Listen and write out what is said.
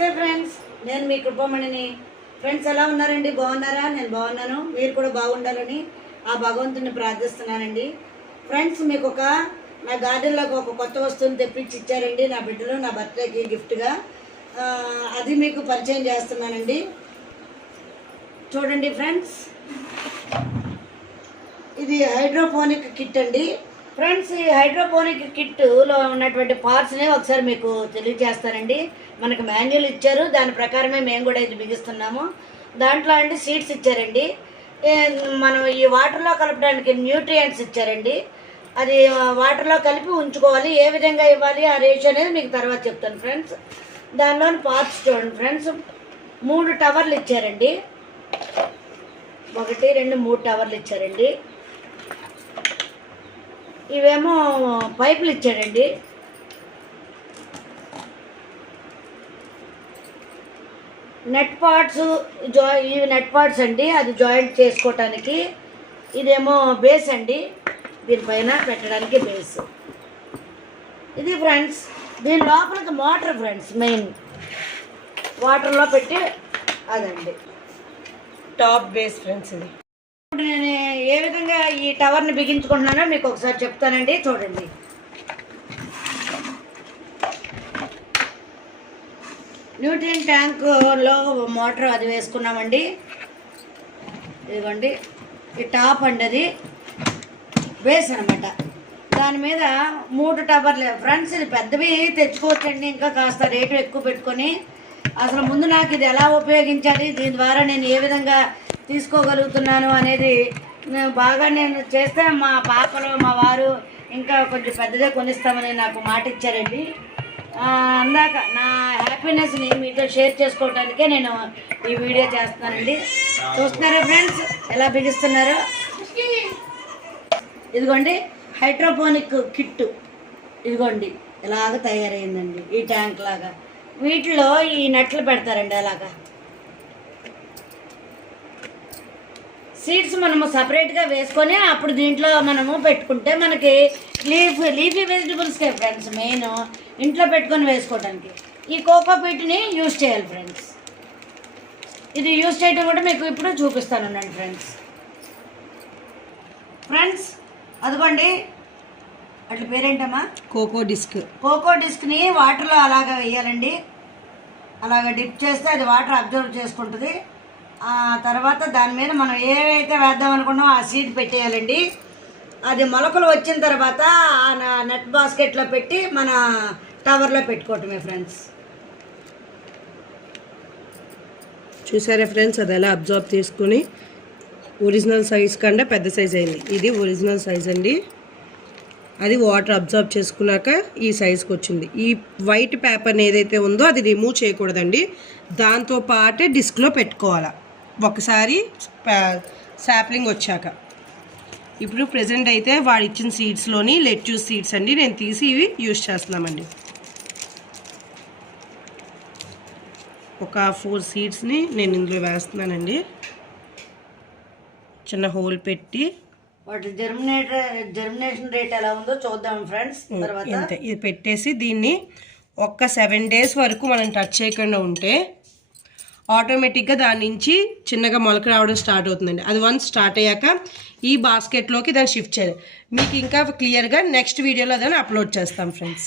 నమస్తే ఫ్రెండ్స్. నేను మీ కృపమణిని. ఫ్రెండ్స్ ఎలా ఉన్నారండి? బాగున్నారా? నేను బాగున్నాను. మీరు కూడా బాగుండాలని ఆ భగవంతుని ప్రార్థిస్తున్నానండి. ఫ్రెండ్స్ మీకు ఒక నా గార్డెన్లోకి ఒక కొత్త వస్తువుని తెప్పించి ఇచ్చారండి. నా బిడ్డలు నా బర్త్డేకి గిఫ్ట్గా. అది మీకు పరిచయం చేస్తున్నానండి. చూడండి ఫ్రెండ్స్. ఇది హైడ్రోపోనిక్ కిట్ అండి. ఫ్రెండ్స్ ఈ హైడ్రోపోనిక్ కిట్లో ఉన్నటువంటి పార్ట్స్ని ఒకసారి మీకు తెలియజేస్తానండి. మనకు మాన్యువల్ ఇచ్చారు. దాని ప్రకారమే మేము కూడా ఇది బిగిస్తున్నాము. దాంట్లో అండి సీడ్స్ ఇచ్చారండి. మనం ఈ వాటర్లో కలపడానికి న్యూట్రియంట్స్ ఇచ్చారండి. అది వాటర్లో కలిపి ఉంచుకోవాలి. ఏ విధంగా ఇవ్వాలి? ఆ రేషియో అనేది మీకు తర్వాత చెప్తాను ఫ్రెండ్స్. దానిలోని పార్ట్స్ చూడండి ఫ్రెండ్స్. మూడు టవర్లు ఇచ్చారండి. ఒకటి రెండు మూడు టవర్లు ఇచ్చారండి. ఇవేమో పైపులు ఇచ్చాడండి. నెట్ పార్ట్స్ జా ఇవి నెట్ పార్ట్స్ అండి అది జాయింట్ చేసుకోవటానికి ఇదేమో బేస్ అండి దీనిపైన పెట్టడానికి బేస్. ఇది ఫ్రెండ్స్ దీని లోపలికి మోటార్ ఫ్రెండ్స్ మెయిన్. వాటర్లో పెట్టి అదండి. టాప్ బేస్ ఫ్రెండ్స్ ఇది. ఇప్పుడు నేను ఏ విధంగా ఈ టవర్ని బిగించుకుంటున్నానో మీకు ఒకసారి చెప్తానండి. చూడండి. న్యూట్రియన్ ట్యాంకులో మోటార్ అది వేసుకున్నామండి. ఇదిగోండి. ఈ టాప్ అండి అది. బేస్ అనమాట దాని మీద మూడు టవర్లు ఫ్రెండ్స్ ఇది పెద్దవి తెచ్చుకోవచ్చండి. ఇంకా కాస్త రేటు ఎక్కువ పెట్టుకొని. అసలు ముందు నాకు ఇది ఎలా ఉపయోగించాలి? దీని ద్వారా నేను ఏ విధంగా తీసుకోగలుగుతున్నాను అనేది బాగా నేను చేస్తే మా పాపలు మా వారు ఇంకా కొంచెం పెద్దదే కొనిస్తామని నాకు మాట ఇచ్చారండి. అందాక నా హ్యాపీనెస్ని మీతో షేర్ చేసుకోవడానికే నేను ఈ వీడియో చేస్తున్నానండి. చూస్తున్నారా ఫ్రెండ్స్ ఎలా బిగిస్తున్నారో? ఇదిగోండి హైడ్రోపోనిక్ కిట్ ఇదిగోండి ఇలాగ తయారైందండి ఈ ట్యాంక్ లాగా. వీటిలో ఈ నట్లు పెడతారండి అలాగా. సీడ్స్ మనము సపరేట్గా వేసుకొని అప్పుడు దీంట్లో మనము పెట్టుకుంటే మనకి లీఫ్ లీఫీ వెజిటబుల్స్కే ఫ్రెండ్స్ మెయిన్ ఇంట్లో పెట్టుకొని వేసుకోవడానికి ఈ కోకో పీట్ని యూజ్ చేయాలి ఫ్రెండ్స్ ఇది యూజ్ చేయడం కూడా మీకు ఇప్పుడు చూపిస్తాను ఫ్రెండ్స్ ఫ్రెండ్స్ అదిగోండి. అట్ల పేరేంటమ్మా? Cocoa disc. కోకో డిస్క్ని వాటర్లో అలాగ వేయాలండి. అలాగ డిప్ చేస్తే అది వాటర్ అబ్జర్వ్ చేసుకుంటుంది. తర్వాత దాని మీద మనం ఏవైతే వేద్దాం అనుకున్నామో ఆ సీడ్ పెట్టేయాలండి. అది మొలకలు వచ్చిన తర్వాత ఆ నెట్ బాస్కెట్లో పెట్టి మన టవర్లో పెట్టుకోవటమే ఫ్రెండ్స్ చూసారా ఫ్రెండ్స్ అది ఎలా అబ్జర్వ్ చేసుకుని ఒరిజినల్ సైజ్ కంటే పెద్ద సైజ్ అయింది. ఇది ఒరిజినల్ సైజ్ అండి. అది వాటర్ అబ్జర్వ్ చేసుకున్నాక ఈ సైజ్కి వచ్చింది. ఈ వైట్ పేపర్ ఏదైతే ఉందో అది రిమూవ్ చేయకూడదండి. దాంతో పాటే డిస్క్లో పెట్టుకోవాలి. ఒకసారి శాప్లింగ్ వచ్చాక. ఇప్పుడు ప్రజెంట్ అయితే వాడు ఇచ్చిన సీడ్స్లోని లెట్యూస్ సీడ్స్ అండి. నేను తీసి ఇవి యూజ్ చేస్తున్నామండి. ఒక ఫోర్ సీడ్స్ని నేను ఇందులో వేస్తున్నానండి. చిన్న హోల్ పెట్టి. వాటి జర్మినేటర్ జర్మినేషన్ రేట్ ఎలా ఉందో చూద్దాం ఫ్రెండ్స్. తర్వాత ఇది పెట్టేసి దీన్ని ఒక్క సెవెన్ డేస్ వరకు మనం టచ్ చేయకుండా ఉంటే ఆటోమేటిక్గా దాని నుంచి చిన్నగా మొలక రావడం స్టార్ట్ అవుతుందండి. అది వన్స్ స్టార్ట్ అయ్యాక ఈ బాస్కెట్లోకి దాన్ని షిఫ్ట్ చేయాలి. మీకు ఇంకా క్లియర్గా నెక్స్ట్ వీడియోలో దాన్ని అప్లోడ్ చేస్తాం ఫ్రెండ్స్